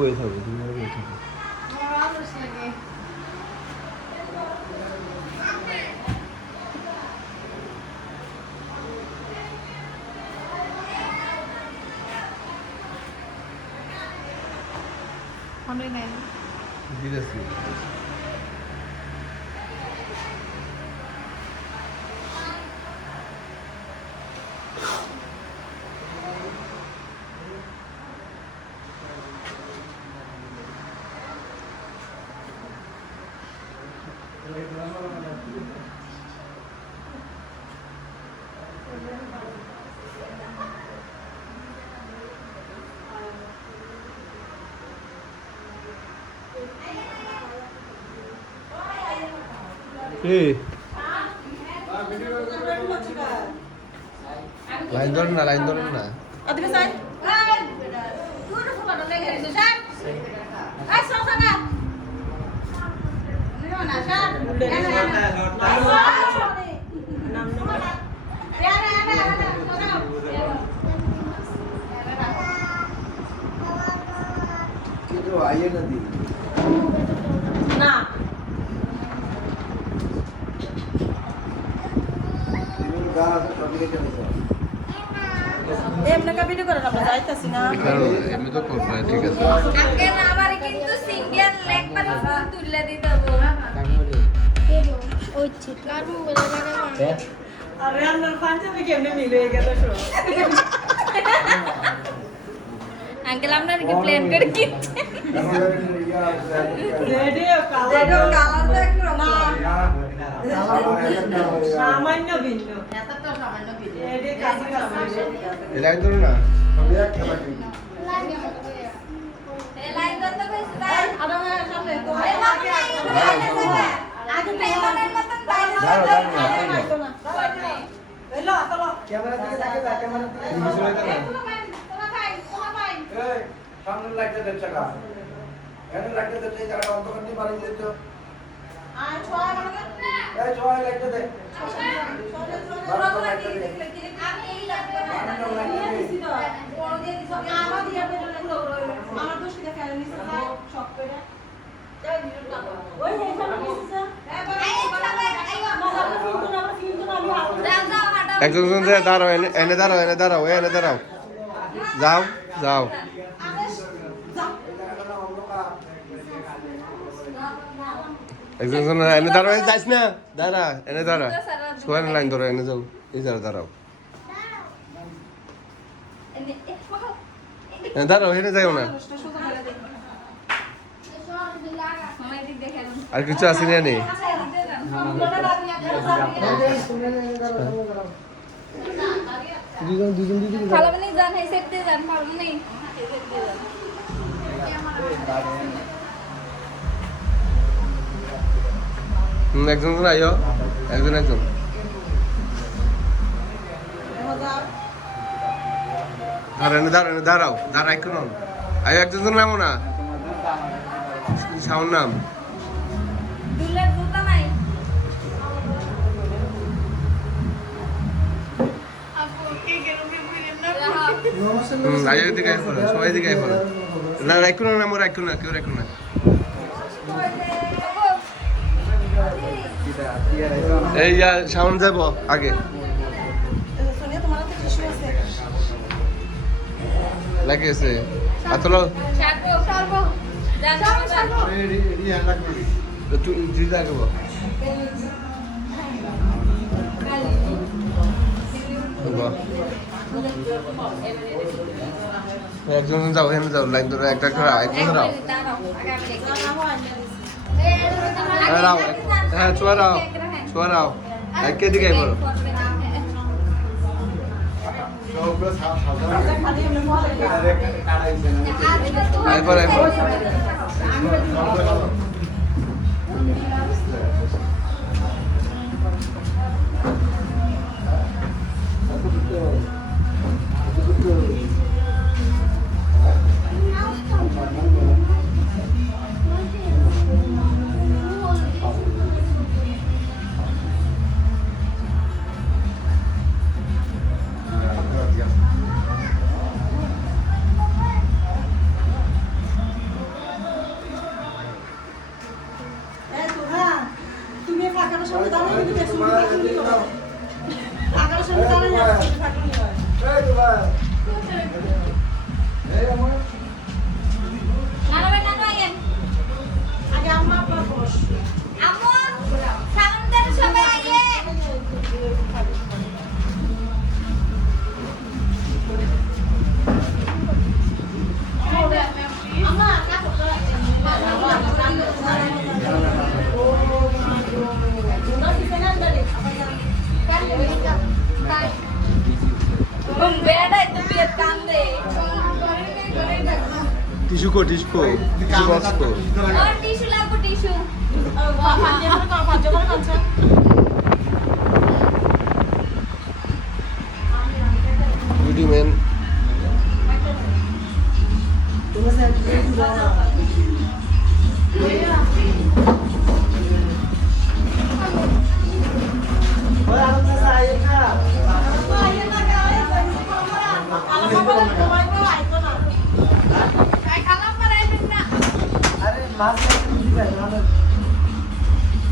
বয়ে থাকো, তুমি ঘরে বয়ে থাকো। দিতেছি। লাইন ধরেন না, লাইন ধরেন না। না এমনি ভিডিও করে আমরা যাইতাছি না, এমনি তো করবো, ঠিক আছে। আঙ্কেল আমার কিন্তু সিঙ্গেল লেগ পারে ফোন তুলে দিতে হবে। ওই চিৎকার মোবাইলে লাগাবো। আরে আমার পাঞ্জাবি কেমনে মিলে গেল শো। আঙ্কেল আপনার কি প্ল্যান করে কিনছে? রেডিও কালার তো একটু না সামান্য ভিন্ন, এতটা সামান্য ভিন্ন রেডি কাছে সামান্য। এই লাইন ধরো না। এই লাইন ধরতে কইছ ভাই। আরে সামনে তো আগে পেছনের মতন বাইরে দাঁড়াও, দাঁড়াও না, এলো চলো ক্যামেরা দিকে তাকে যা, ক্যামেরা দিকে। তুমি পিছনে দাঁড়াও। এই সামনের লাইটটা দেখছ কা? এখানে লাইটটা দেখছ, এই জায়গাটা অন্ধকার দিয়ে বাড়ি দিচ্ছ। আর ছয় মানে এই ছয় লাইটটা দে। পুরো করে দিয়ে দেখলে কি আমি এই লাগবে না। বড় দিয়ে দিছ আমার দিয়ে পুরো আমার দোষ কি দেখা নিছে শক করে যাই ভিডিও টা ওই এইখানে নিছে একজন দাঁড়াও, এনে দাঁড়াও, এনে দাঁড়াও, এনে দাঁড়াও। যাও, যাও। একজন এনে দাঁড়াও, যাইস না, দাঁড়া, এনে দাঁড়া। সোয়ান লাইন ধরো, এনে যাও, এই জায়গা দাঁড়াও। এনে দাঁড়াও, এনে যাও না। আর কিছু আসি না নেই। ভালো নেই জান, এই সেট দিয়ে যান, ভালো নেই একজন আইও, একজন একজন। দাঁড়াও, দাঁড়াও, দাঁড়াও, এখন আইও, একজন নামো না, সাউন্ড নাম। দুলের জুতা নাই। আইও, এদিকে আইও, সবাই এদিকে আইও। না, রাখো না, নামো, রাখো না, কেউ রাখো না। এই সাউন্ড যাবো আগে। সোনিয়া তোমার হাতে টিস্যু আছে? লাগিয়েছে আসলে ছাড়বো ছাড়বো যান ছাড়বো তুই দিদা আগে বল। একজন যাও, এখানে যাও, লাইন ধরো, একটা একটা একজন দাঁড়াও। দাঁড়াও, হ্যাঁ, ছোয়ারাও, ছোয়ারাও, একে দিকে বলো। আইপর আইপর কাকার সামনে দাঁড়ায় কিন্তু বেশি কাকার সামনে দাঁড়ায় না থাকলে হয় নানা ভাই নানা আইয়েন আগে আম্মা আব্বা বস আম্মু সামনে সবাই আইয়ে আম্মা কাকু টিস্যু কো টিস্যু বক্স কো টিস্যু লাগবে টিস্যু গুডি ম্যান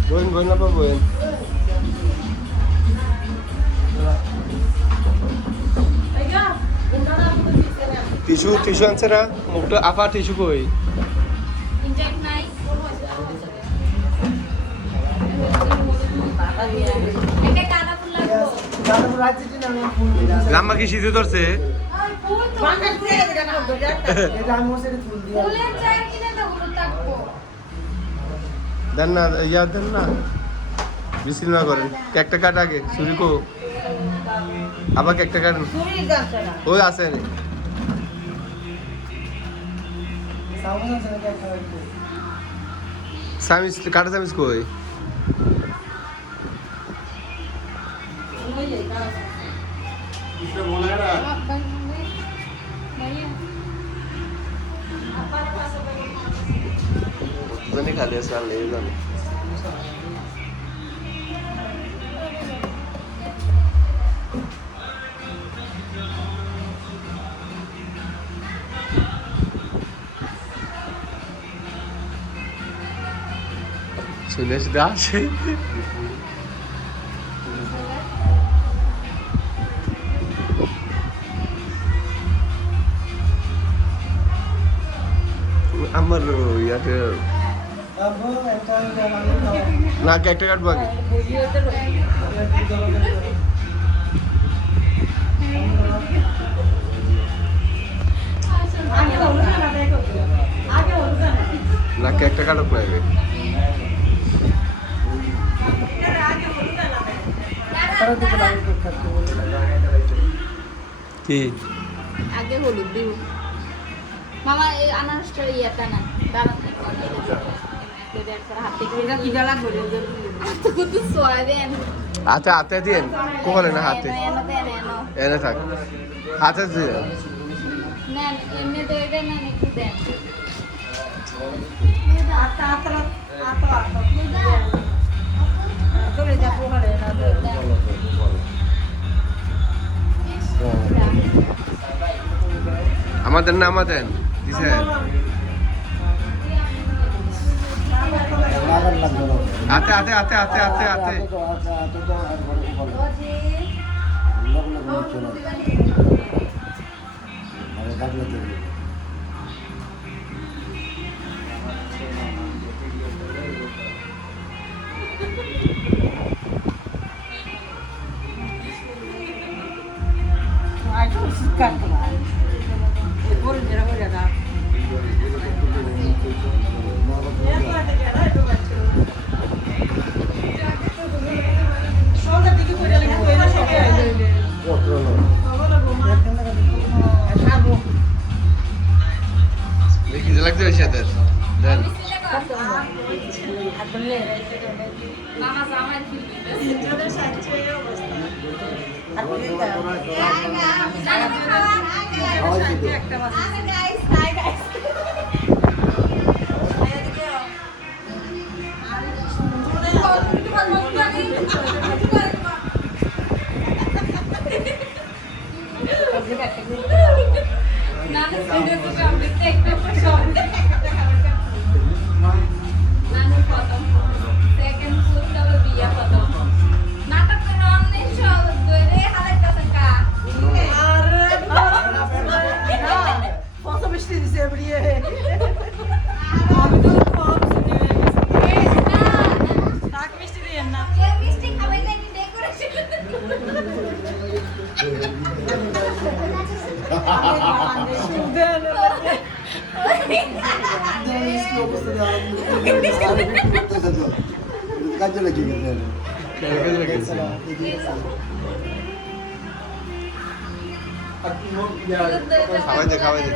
বোন বোন না বোন টিস্যু টিস্যু আনছে না মুখটা আপা টিস্যু কই ইনজেক্ট নাই এটা কানা ফুল লাগবে লাম্বা কি শীতে ধরছে ফুলের চাই কিনে দেবো থাকবো দেন না ইয়া দেন না বিসিল না করেন কেকটা কাট আগে ছুরি কো আবার কেকটা কাটেন ওই আছে রে সামিস কাটা সামিস কই জানি খালি আছে আর নেই জানি চলে আসে আসে আমার ইয়াতে না কেকটা কাটবো আগে না কেকটা কাটক না আগে কি আগে হলুদ দিব মামা এই আনারসটা ইয়েটা না দাঁড়ান আচ্ছা হাতে দিন কোলে না হাতে এনে থাক হাতে দিয়ে নেন এমনি তো এটা নেন একটু দেন আমাদের না আমাদের দিছে আতে আতে আতে আতে আতে আতে দেখি যে লাগছে বেশি হাতের দেন মামা জামাই Second food, কাজে লেগে গেছে খাওয়াই দে খাওয়াই দে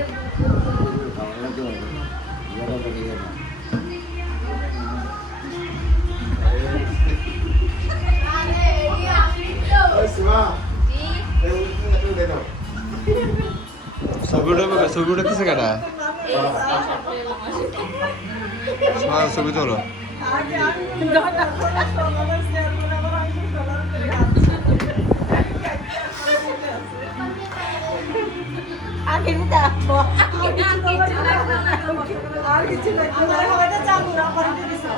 ছবি উঠেছে কাটা ছবি তোলো আগে নিতে আসবো আর কিছু লাগবে না হয়তো চালু না করে দিছো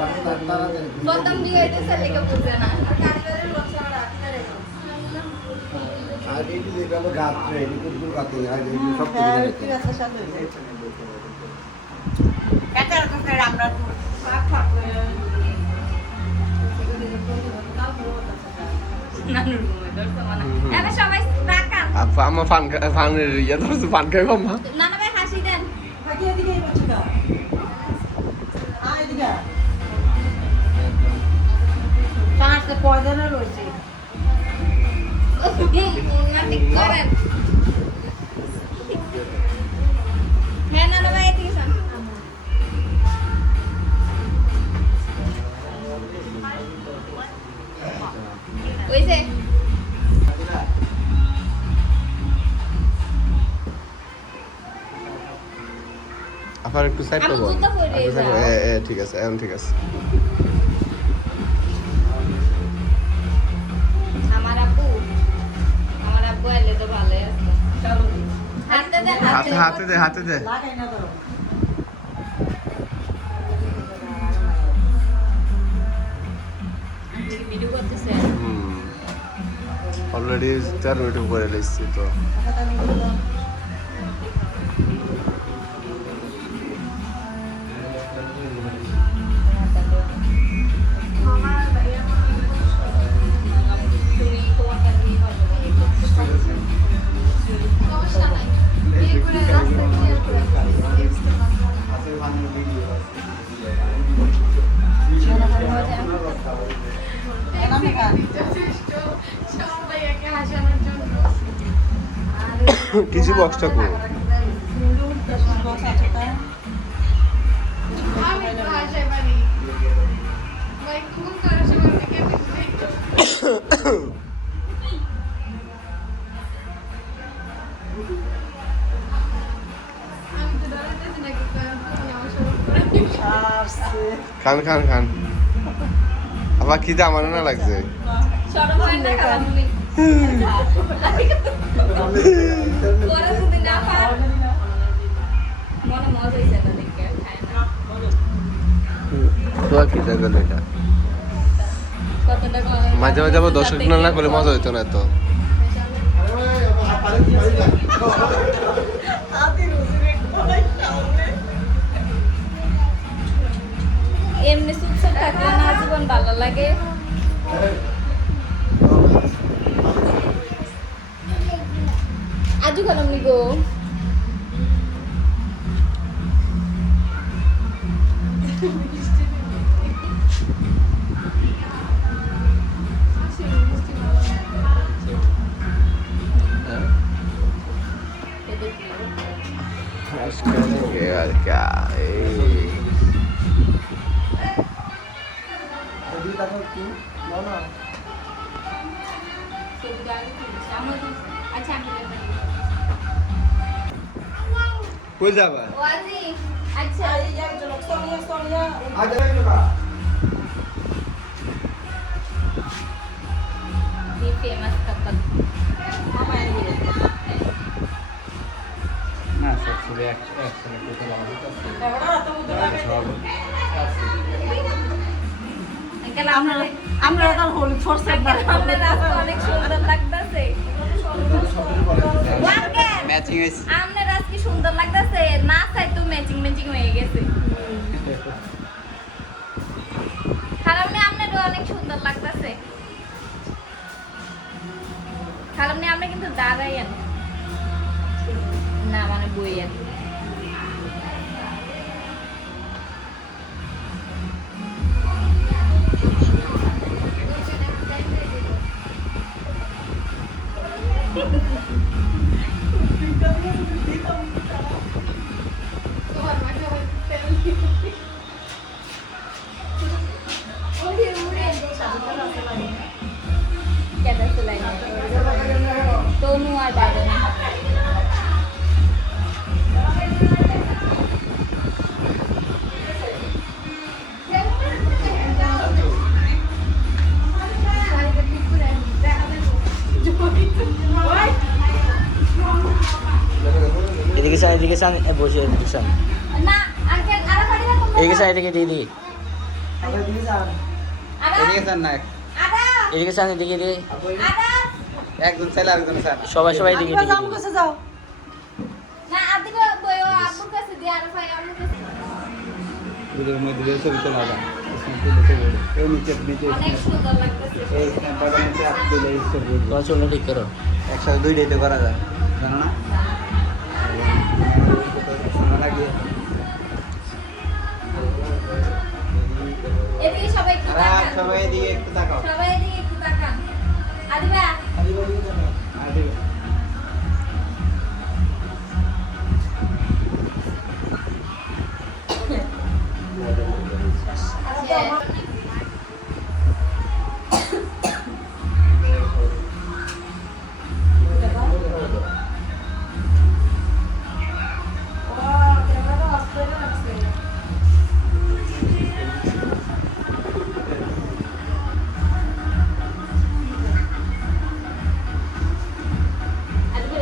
প্রথম দিকে এটা লেগে পড়বে না আর কারিগরের লক্ষণ রাখতে রে আর এই যে এগুলো গাছ এই কুকুর কাটে আর এই সব হ্যাঁ ঠিক আছে সাথে এটা তো ফের আমরা ফাক ফাক নানুর ঘুমে ধরছে মানে এবার সবাই তাকান আমার ফানের ইয়ে ধরছে ফান খাই মাম্মা নানা ভাই হাসি দেন বাকি এদিকে এই বাচ্চাটা এদিকে পাঁচটা পয়দা রয়েছে ঠিক করেন হ্যাঁ নানা ভাই এদিকে যান ওই যে আবার একটু সাইড আমি করবো জুতা পরে যাই। ঠিক আছে এখন ঠিক আছে আমার আব্বু এলে তো ভালোই আছে চলো হাতে দেন হাতে দে লাগাই না ধরো ভিডিও করতেছে অলরেডি 4 মিনিট উপরে লেগেছি তো কিছু বক্সটা কো খান খান খান আবার খিদে আমারও না লাগছে সরম হয় না খালামুনি পরে যদি না পার মনে মজা হইছে না দেখে খায় না তো খিদে গেল এটা কতটা মাঝে মাঝে আবার দর্শক না করলে মজা হইতো না তো এমনি চুপচাপ থাকলে না জীবন ভালো লাগে আজু খালামুনি গো यार क्या কই যাবা ওয়াজি আচ্ছা এই যে চলো সোনিয়া আজ দেখো না দি ফেমাস কাপল মামা এনে না সব ছেলে একসাথে করতে লাগবে তো বড় তো সব আমরা তো হলুদ ফোর্স একবার আপনার রাস্তা অনেক সুন্দর লাগতেছে ম্যাচিং হয়েছে আপনার রাস্তা কি সুন্দর লাগতেছে না চাই তো ম্যাচিং ম্যাচিং হয়ে গেছে খালামনি আপনারও অনেক সুন্দর লাগতেছে খালামনি আপনি কিন্তু দাঁড়াইয়েন না মানে বইয়েন কেদার সেলাই তনু আর বাদন এদিকে সান বসে এদিকে সান না আগে আরে পারি না এদিকে সান এদিকে দিদি এদিকে স্যার না এদিকে সান এদিকে দিদি একজন ছেলে আরেকজন স্যার সবাই এদিকে আদিবা যাও এদিকে কাছে যাও না আদিবা বইও আপুর কাছে দিয়ে আর ভাই আমার কাছে দুটোর মধ্যে দিয়ে ছবি তোলা যায় এই নিচে অনেক সুন্দর লাগতেছে এই স্ন্যাপারের নিচে আপ দিলে এই ছবি উঠবে। তোমার চুলটা ঠিক করো একসাথে দুইটাই তো করা যায় জানো না শোনা লাগে এদিকে সবাই একটু আর তাকান সবাই এদিকে একটু তাকাও সবাই এদিকে একটু তাকান আদিবা আদিবা আদিবা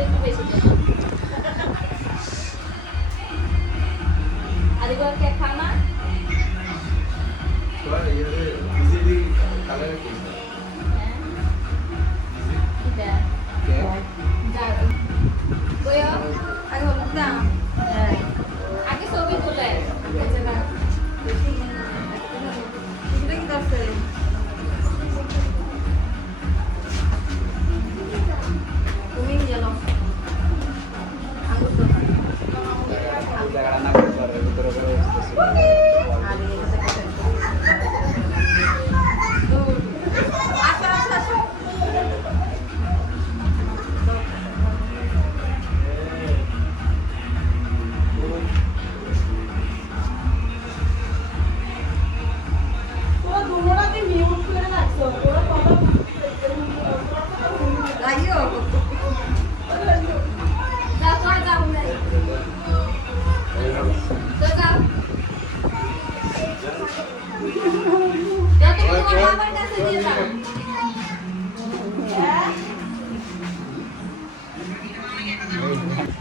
একটু বেশি দেন আদিবা কে খানা বিজেপি কালারে কি এটা যা বইও আগে বলুন না আগে ছবি তুলে আচ্ছা না এটা কি করছে তুমি কি জানো আঙ্গুর তো জায়গাটা না করতে পারে ভিতরে করে আসো আসো আসো তোরা দুজনাকে মিউট করে রাখছো তোরা কথা লাগিও যাও তোরা যাও না তো যাও তুমি তোমার বাবার কাছে দিয়ে যাও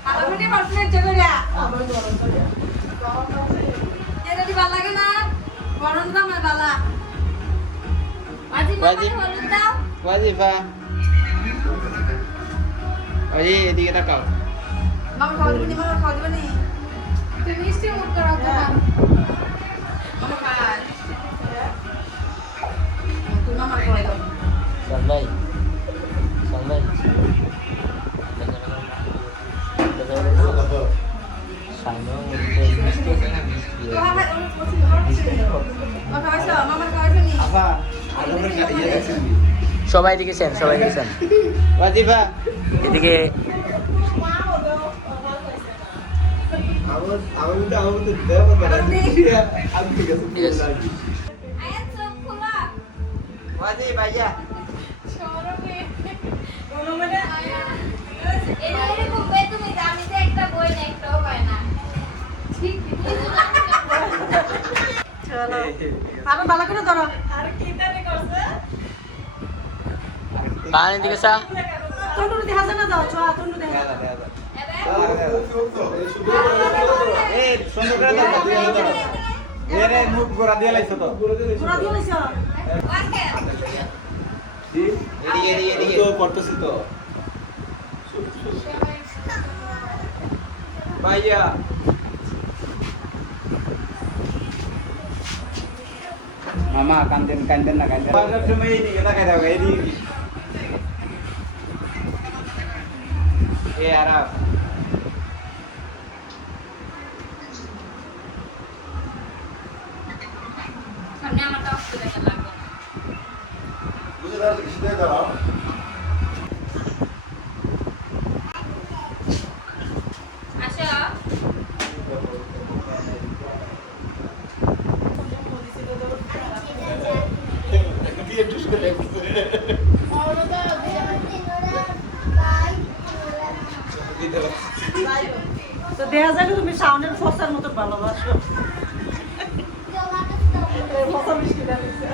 আবার ভিডিও পার্সোনাল জগড়া এটা দি ভালো লাগে না গরম দাম না বালা আজি মামাকে হলুদ দাও ওয়াজিফা ওই এদিকে তাকাও মামা খাওয়া দিবনি মামা খাওয়া দিবনি তুমি মিষ্টি মুখ করো তো মামা খায় তুই মামা খাওয়াই দাও সান ভাই সামনে মিষ্টি আছে না মিষ্টি মামা খাওয়াইছো মামা খাওয়াইছো নি আফা আলুর কাটিয়ে গেছেন সবাই এদিকে সেন ওয়াজিফা এদিকে আমার তো দেব না আমি ঠিক আছে Yes. আয়াত চোখ খোলা ওয়াজি ভাইয়া শরমে কোনো মানে এরকম বই তুমি দামি যে একটা বই না একটাও পায় না ঠিক চলো আরো ভালো করে ধরো আর কি তারে করছে বান এদিকে সা তোর দেখা যায় না দাও ছোয়া তোর দেখা দেখা দেখা এবে এই সুন্দর করে দাও এরে মুখ গোড়া দিয়ে লাইছো তো পুরা দিয়ে লাইছো ওকে এদিকে তো করতেছি তো ভাইয়া মামা কান্দেন না কান্দেন বাজার সময় এইদিকে তাকাই দাও এইদিকে এ আরাফ সামনে আমারটা অসুবিধা লাগবে না বুঝে দাও সিধা দাও আসো দিয়ে টুস করে দেখা যায় কি তুমি সাউন্ডের ফসার মতো ভালোবাসো ফসা মিষ্টি দিচ্ছে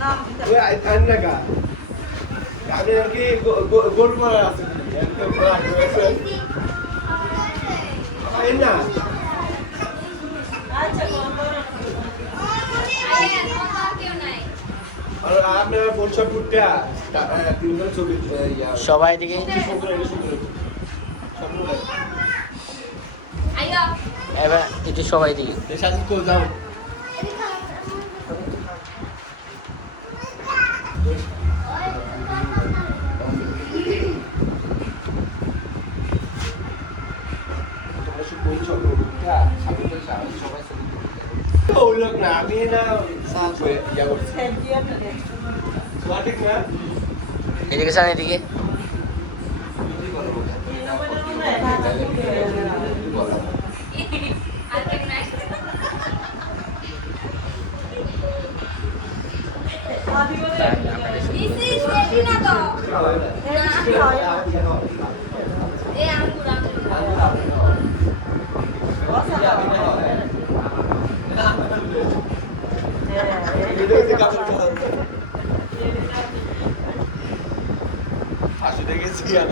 নাম দিতে ওই আইন না কা আমি আর কি গোল করা আছে আইন না আচ্ছা কোন আর আপনার পরিচয় করতে তিনজন ছবি সবাই এদিকে এবার একটু সবাই এদিকে সাজিদ কো যাও ওই লোক না আমি না ইয়া করছি সঠিক না এদিকে স্যার এদিকে আসলে গেছি না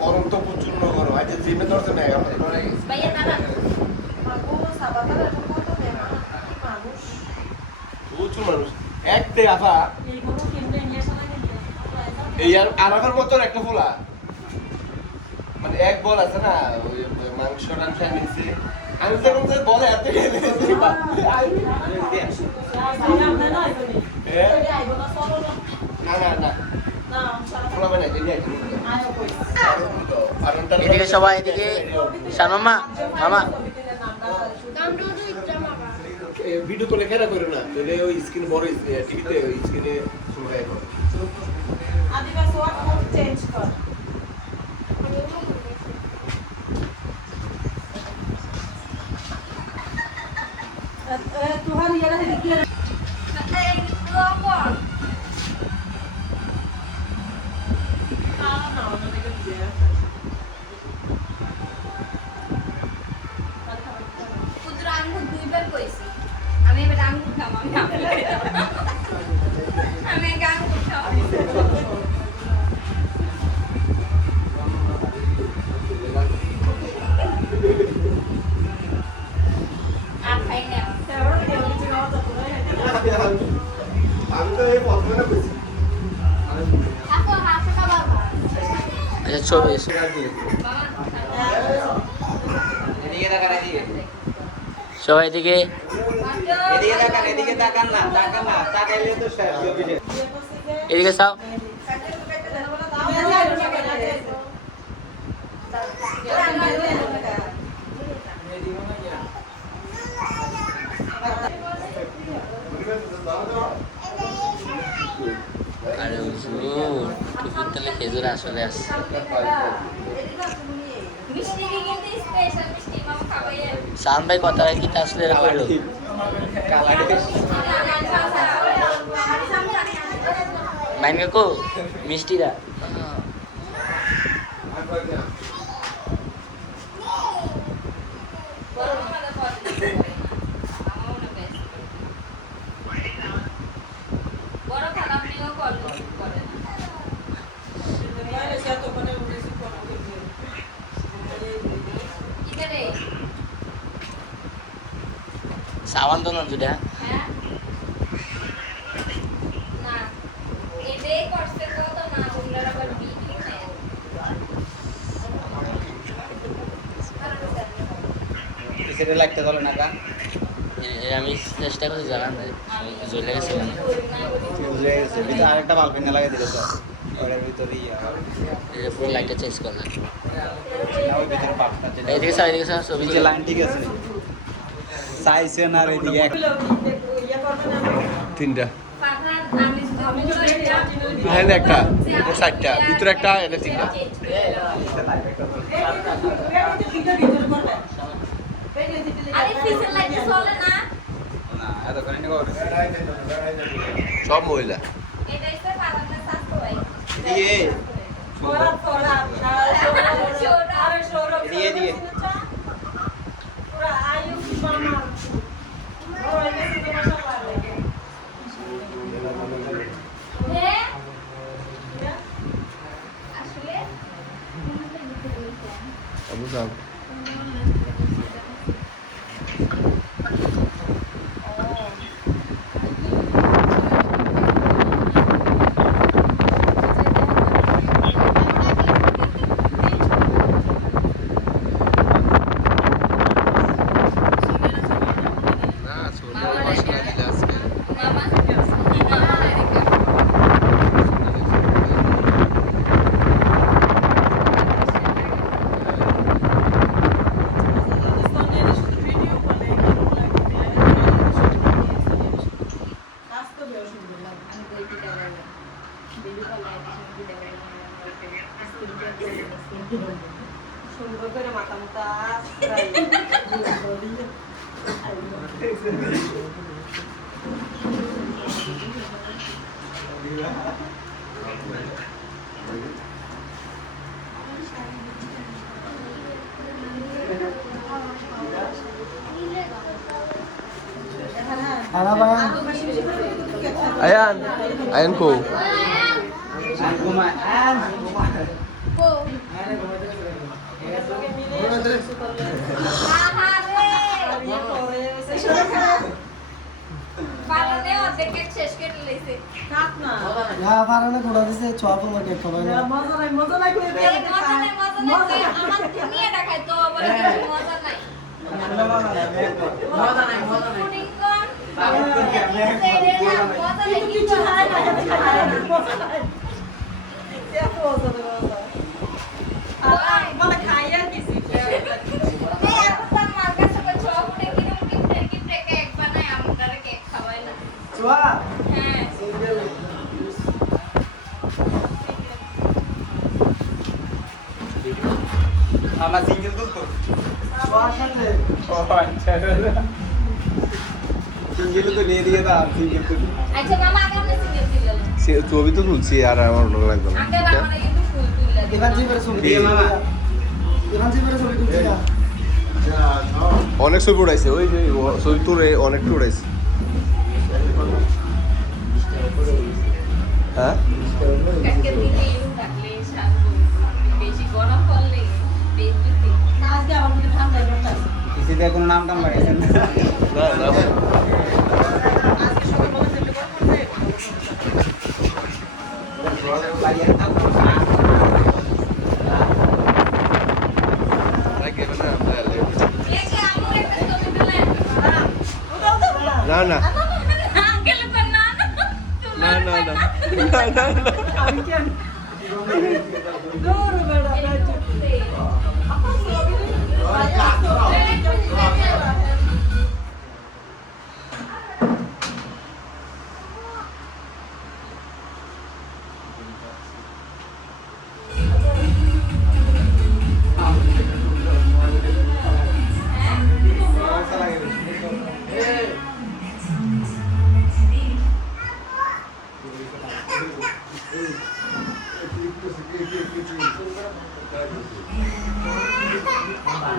গরম তো প্রচন্ড গরম আজ জিমে ধরছে না প্রচুর মানুষ একটাই আফা এই আর আমার মতন একটা ফোলা মানে এক বল আছে না ওই মাংস টাংস নিচ্ছে আমি যখন বলে এত না না না ফোলা মানে এদিকে সবাই এদিকে শানমা মামা ভিডিও কলে খেলা করে না তাহলে ওই স্ক্রিন বড় টিভিতে ওই স্ক্রিনে সময় করে আদিবাসী ওয়ার্ড কোড চেঞ্জ কর तुहार ये रहे दिखे আমি এবার আঙ্গুর খাবো আমি আঙ্গুর খাবো আমি তো এই প্রথমে না কইছি আচ্ছা ছবি এদিকে তাকান এদিকে সবাই এদিকে এদিকে তাকান এদিকে তাকান না তাকাইলে তো শেষ ছবি শেষ। এদিকে চাও আরে হুজুর টুপির তলে খেজুর আসলে আসছে মিষ্টি কিন্তু স্পেশাল মিষ্টি মামা খাবে সান ভাই কথা কি আসলে এরকম হলো মাইন কাকু মিষ্টিরা বড় খালা আপনিও কল করেন ইধারে সাবান তো না দুটা হ্যাঁ না এটাই করতে তো না তোমরা আবার ভিডিও নেয় সেটা লাগতে দলে না কান আমি চেষ্টা করছি জানান চলে গেছিলাম ভিতরে আরেকটা বাল্ব কিনে লাগিয়ে দিলে তো ওর ভিতরে পুরো লাইটটা চেঞ্জ করলাম ওই ভিতরে পাপটা এদিকে স্যার এদিকে স্যার ছবি যে লাইন ঠিক আছে চাইছে না রে দিকে ইয়ে করবে না তিনটা পাঠার আমি যদি আমি যদি হ্যাঁ একটা এটা 60টা ভিতরে একটা এটা তিনটা আরে ফিসের লাইট চলে না না এত করে নিয়ে করবে সব মহিলা এটা ইসে পাঠাতে সাথে ভাই দিয়ে দিয়ে দিয়ে। পুরা আয়ু কি বানা ও এটা তো মশলা লাগে হ্যাঁ আসলে আবু সাহেব না সোনা মশলা দিলে আজকে মামা আমি কই দিতে পারবো ভিডিও কল দিতে পারবো সুন্দর করে মাথা মাথা আয়ান আয়ান কো আর ঘুমায় আর ঘুমায় কো পালানে অর্ধেক কেক শেষ করে লইছে মজা নাই করে এই মজা নাই আমার দুনিয়াটা খাই তো আবার মজা নাই পুডিং কোন মজা নাই কিছু হয় না মানে খাই আর কিছু এই এখন মার কাছে কই ছ পুডিং কিনে কেক বানাই আমরা কেক খাওয়াই না হ্যাঁ আমার সিঙ্গেল দুল তো সিঙ্গেল তো নিয়ে দিয়ে দাও সিঙ্গেল তো আচ্ছা মামা আগে আপনি সিঙ্গেল দিলেন সে ছবি তো তুলছি আর আমার ভালো লাগবে না আগে আমরা কিন্তু ফুল তুললা দিয়ে মামা অনেক ছবি উড়াইছে ওই যে ছবি তুলে অনেক উড়াইছে হ্যাঁ কাকে দিলে ইউন রাখলে শান্ত বেশি গরম পড়লে বেশি আজকে আমার মধ্যে ঠান্ডা পড়তাছে কিছুতে কোনো নাম টাম লাগাইছেন না না না আজকে সকাল বেলা যেটা করতে লাগিয়ে দাও লাগে না তাহলে একে আমুর একটা ছবি তুলেন না না আঙ্কেল কর না না না না না না আমি কেন দূর বেড়া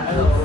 Hello.